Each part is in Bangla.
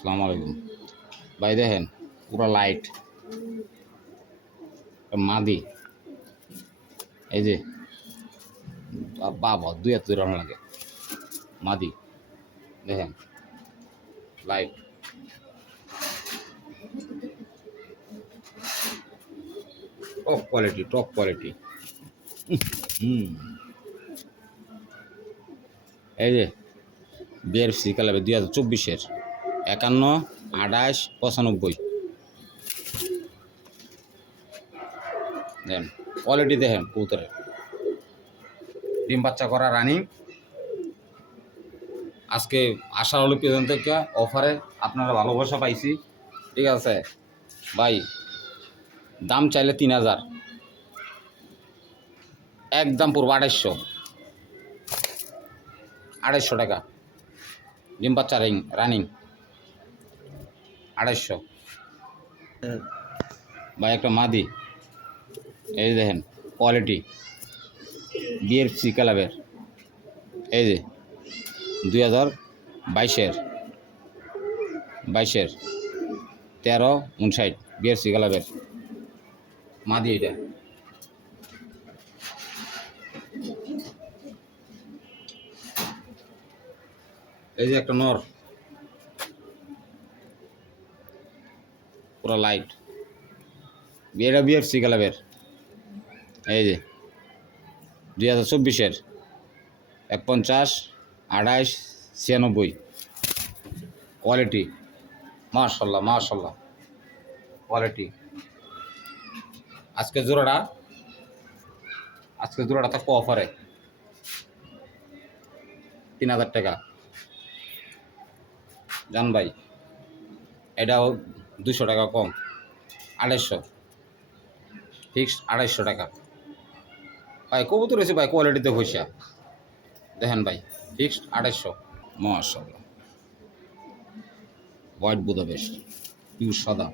আসসালামু আলাইকুম ভাই। দেখেন পুরো লাইট মাদি, এই যে বাবা দুই হাত রান লাগে মাদি। দেখেন light top quality, top quality. হুম, এই যে বিআরএফসি কালাবে 2024-এর 51, 28, 95। দেখেন কোয়ালিটি, দেখেন কবুতরের ডিম বাচ্চা করা রানিং। আজকে আসার হলো পেছন থেকে অফারে আপনারা ভালোবাসা পাইছি, ঠিক আছে ভাই। দাম চাইলে 3000, একদম পড়বো 250 টাকা। ডিম বাচ্চা রানিং 250 ভাই। একটা মাদি, এই দেখেন কোয়ালিটি বিএফসি ক্লাবের, এই যে 2022-এর 1359 বিএফসি ক্লাবের মাদি। এটা এই যে একটা নর, পুরো লাইট, এটা বিএফসি ক্লাবের, এই যে 2024-এর 51, 28, 96 কোয়ালিটি। মাশাল্লাহ মাশাল্লাহ কোয়ালিটি। আজকে জোড়াটা থাকবো অফারে 3000 টাকা। জান ভাই, এটাও 200 টাকা কম, 250, ফিক্সড 250 টাকা ভাই। কবুতর হয়েছে ভাই কোয়ালিটিতে পয়সা। দেখেন ভাই ফিক্সড 250। মাশাআল্লাহ হোয়াইট বুদাপেস্ট পিওর সাদা।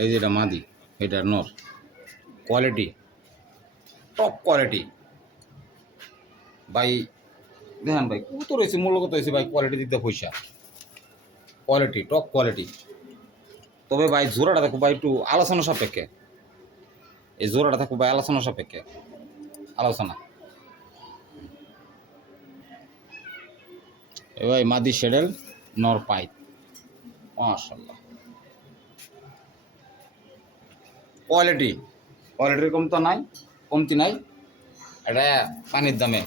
এই যে এটা মাদি, এটা নর। কোয়ালিটি টপ কোয়ালিটি ভাই। দেখেন ভাই কবুতর হয়েছে মূল্যগত হয়েছে ভাই, কোয়ালিটি দিতে পয়সা। Quality top quality. তবে ভাই জোড়াটা দেখো ভাই একটু আলোচনা সাপেক্ষে, এই জোড়াটা থাকবো ভাই আলোচনা সাপেক্ষে। আলোচনা এ ভাই মাদি শেডেল নর পাইপ। মাশাআল্লাহ কোয়ালিটির কমতি নাই। এটা পানির দামে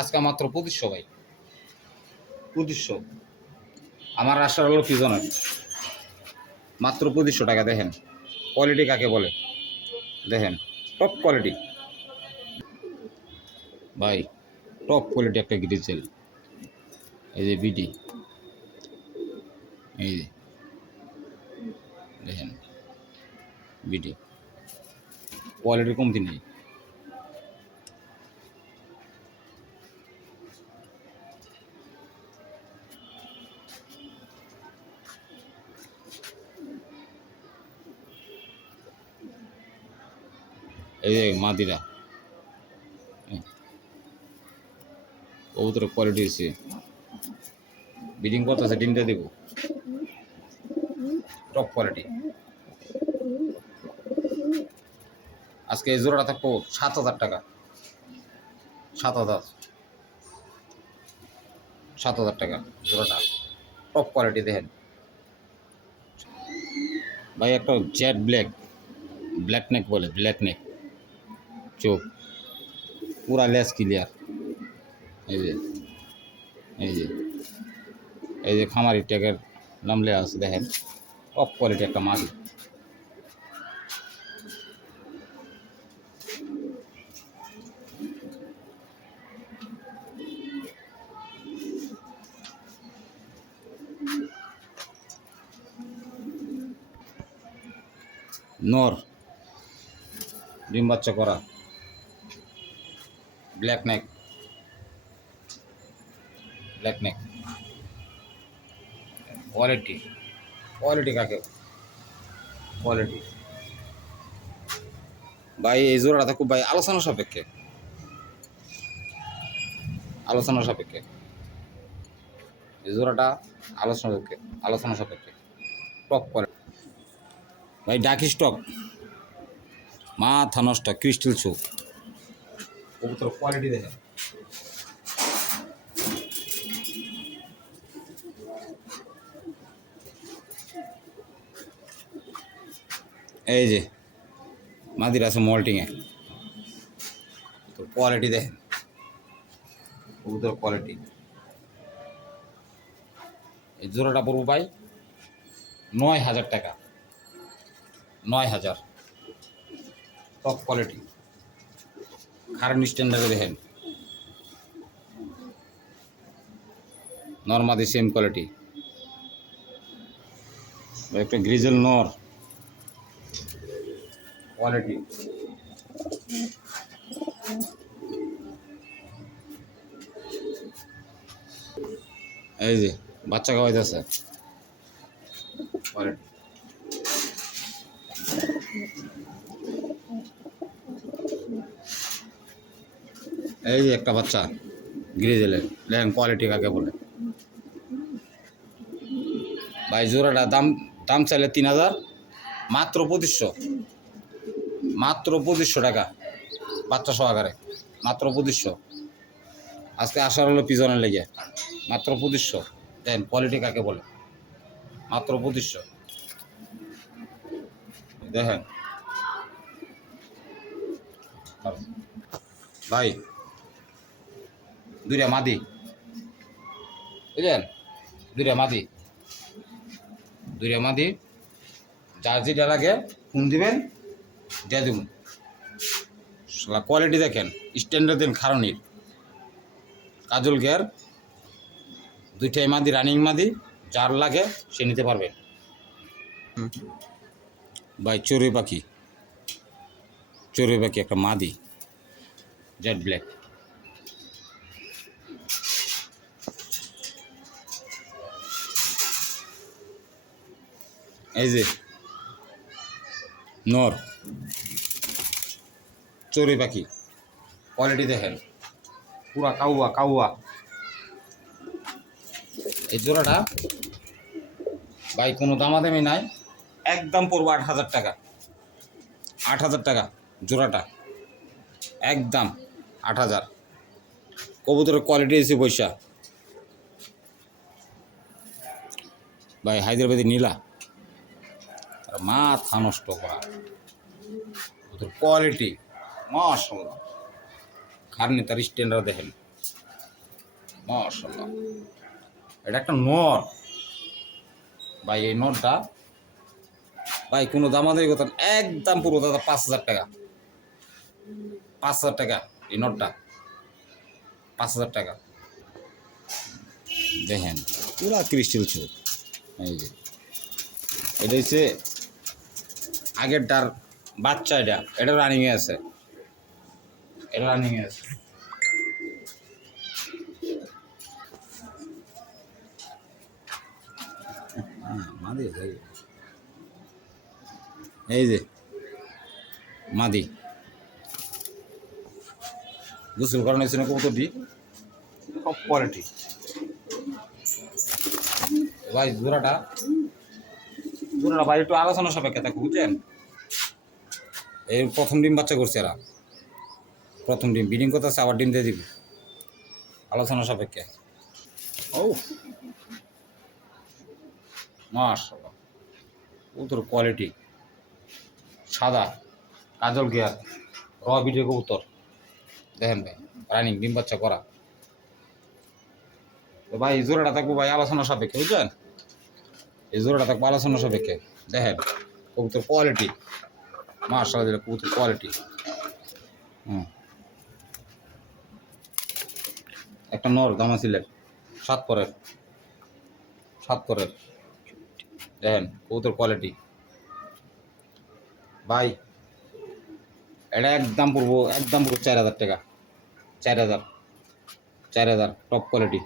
আজকে মাত্র 2500 ভাই, 2500। আমার আসার হলো কি জানেন, মাত্র 2500 টাকা। দেখেন কোয়ালিটি কাকে বলে, দেখেন টপ কোয়ালিটি ভাই, টপ কোয়ালিটি একটা গ্রিজেল। এই যে বিডি, এই যে দেখেন বিডি, কোয়ালিটির কমতি নেই। এই যে মাদিরা কবুতরের কোয়ালিটি হচ্ছে বিডিং করতেছে, ডিমটা দেব টপ কোয়ালিটি। আজকে এই জোড়াটা থাকবো 7000 টাকা, 7000 টাকা জোড়াটা, টপ কোয়ালিটি। দেখেন ভাই একটা জেড ব্ল্যাক নেক বলে, ব্ল্যাক নেক চোখ, পুরা লেস ক্লিয়ার। এই যে এই যে এই যে খামারি ট্যাগের নামলে আছে, দেখেন টপ কোয়ালিটি একটা মাদি। নর ডিম বাচ্চা করা, ব্ল্যাক নেক কোয়ালিটি কাকে কোয়ালিটি ভাই এই জোড়াটা খুব ভাই আলোচনা সাপেক্ষে এই জোড়াটা আলোচনা সাপেক্ষে টপ করে ভাই ডাকি স্টক মাথা নষ্ট ক্রিস্টাল চোখ কবুতর কোয়ালিটি দেখে এই যে মাদির আছে মল্টিংয়ে তো কোয়ালিটি দেখেন কবুতর কোয়ালিটি এই জোড়াটা পড়বো ভাই ৯,০০০ টাকা ৯,০০০ টপ কোয়ালিটি খারাপ স্ট্যান্ডার্ডে দেখেন নর্মাদি সেম কোয়ালিটি একটা গ্রিজেল নর কোয়ালিটি এই যে বাচ্চা খাওয়াইতেছে কোয়ালিটি এই যে একটা বাচ্চা গ্রিজেলের দেখেন কোয়ালিটি কাকে বলে ভাই জোড়াটা দাম চাইলে ৩,০০০ মাত্র ২৫০০ টাকা বাচ্চা সহকারে মাত্র ২৫০০ আজকে আসার হলো পিজনের লেগে মাত্র ২৫০০ দেখেন কোয়ালিটি কাকে বলে মাত্র ২৫০০ দেখেন ভাই দুইটা মাদি বুঝলেন দুইটা মাদি যার যেটা লাগে ফোন দিবেন দিয়ে দেবেন কোয়ালিটি দেখেন স্ট্যান্ডার্ড দেন খারণীর কাজল গেয়ার দুইটাই মাদি রানিং মাদি যার লাগে সে নিতে পারবেন ভাই চড়ুই পাখি একটা মাদি জেড ব্ল্যাক এই যে নর চড়ুই পাখি কোয়ালিটি দেখেন পুরা কাউয়া এই জোড়াটা ভাই কোনো দামাদামি নাই একদম পড়বো ৮,০০০ টাকা ৮,০০০ টাকা জোড়াটা একদম ৮,০০০ কবুতরের কোয়ালিটি এসে পয়সা ভাই হায়দ্রাবাদি নীলা মাথা নষ্ট করা ওদের কোয়ালিটি মাশাআল্লাহ খারনি তার স্ট্যান্ডার্ড দেখেন মাশাআল্লাহ এটা একটা নর ভাই এই নরটা ভাই কোনো দামাদামি কথা একদম পুরো দাদা ৫,০০০ টাকা ৫,০০০ টাকা এই নরটা ৫,০০০ টাকা দেখেন পুরা ক্রিস্টাল চোখ এই যে এটা হচ্ছে আগেরটার বাচ্চা এটা রানিংয়ে আছে মাদি এই যে মাদি গোসল করানো হয়েছে না কবুতরটি সব কোয়ালিটি ভাই জোড়াটা ভাই একটু আলোচনা সাপেক্ষে থাকে বুঝলেন এই প্রথম ডিম বাচ্চা করছে এরা প্রথম ডিম ব্রিডিং করতেছে আবার ডিম দিয়ে দিব আলোচনা সাপেক্ষে ও মাশাআল্লাহ কবুতর কোয়ালিটি সাদা কাজল গিয়ার ভিডিও কবুতর দেখেন ভাই রানিং ডিম বাচ্চা করা তো ভাই এই জোড়াটা থাকবো ভাই আলোচনা সাপেক্ষে বুঝলেন এই জোড়াটা থাকবো আলোচনা সাপেক্ষে দেখেন কবুতর কোয়ালিটি মাশাআল্লাহ দিলে কবুতর কোয়ালিটি একটা নর দামা সিলেট ৭ পরের দেখেন কবুতর কোয়ালিটি ভাই এটা একদম পুরো ৪,০০০ টাকা ৪,০০০ টপ কোয়ালিটি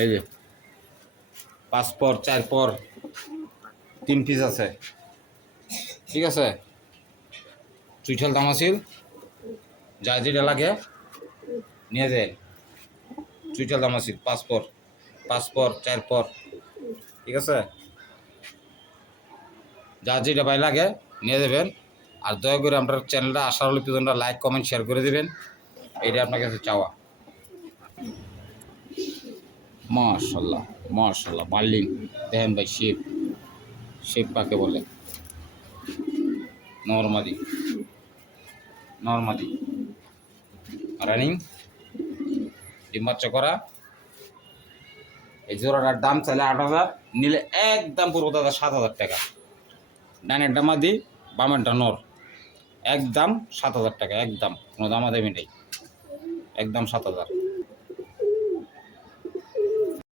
এই যে 5 পর 4 পর 3 পিস আছে, ঠিক আছে। চুইঠাল দাম আছিল, যা যেটা লাগে নিয়ে যায়। চুইঠাল দাম আছিল 5 পর 4 পর, ঠিক আছে। যা যেটা ভাই লাগে নিয়ে যাবেন। আর দয়া করে আপনার চ্যানেলটা আশার আলো পিজনটা লাইক কমেন্ট শেয়ার করে দেবেন, এইটা আপনার কাছে চাওয়া। মাশাল্লাহ মাশাল্লাহ, বার্লিন দেখেন ভাই, শেপ শেপ কাকে বলে, নরমালি নরমালি রানিং ডিম বাচ্চা করা। এই জোড়াটার দাম চাইলে 8,000, নিলে একদম পুরো দাদা 7,000 টাকা। ডানের ডামাদি বামেরটা নর, একদম 7,000 টাকা, একদম কোনো দামাদামি নেই, একদম 7,000।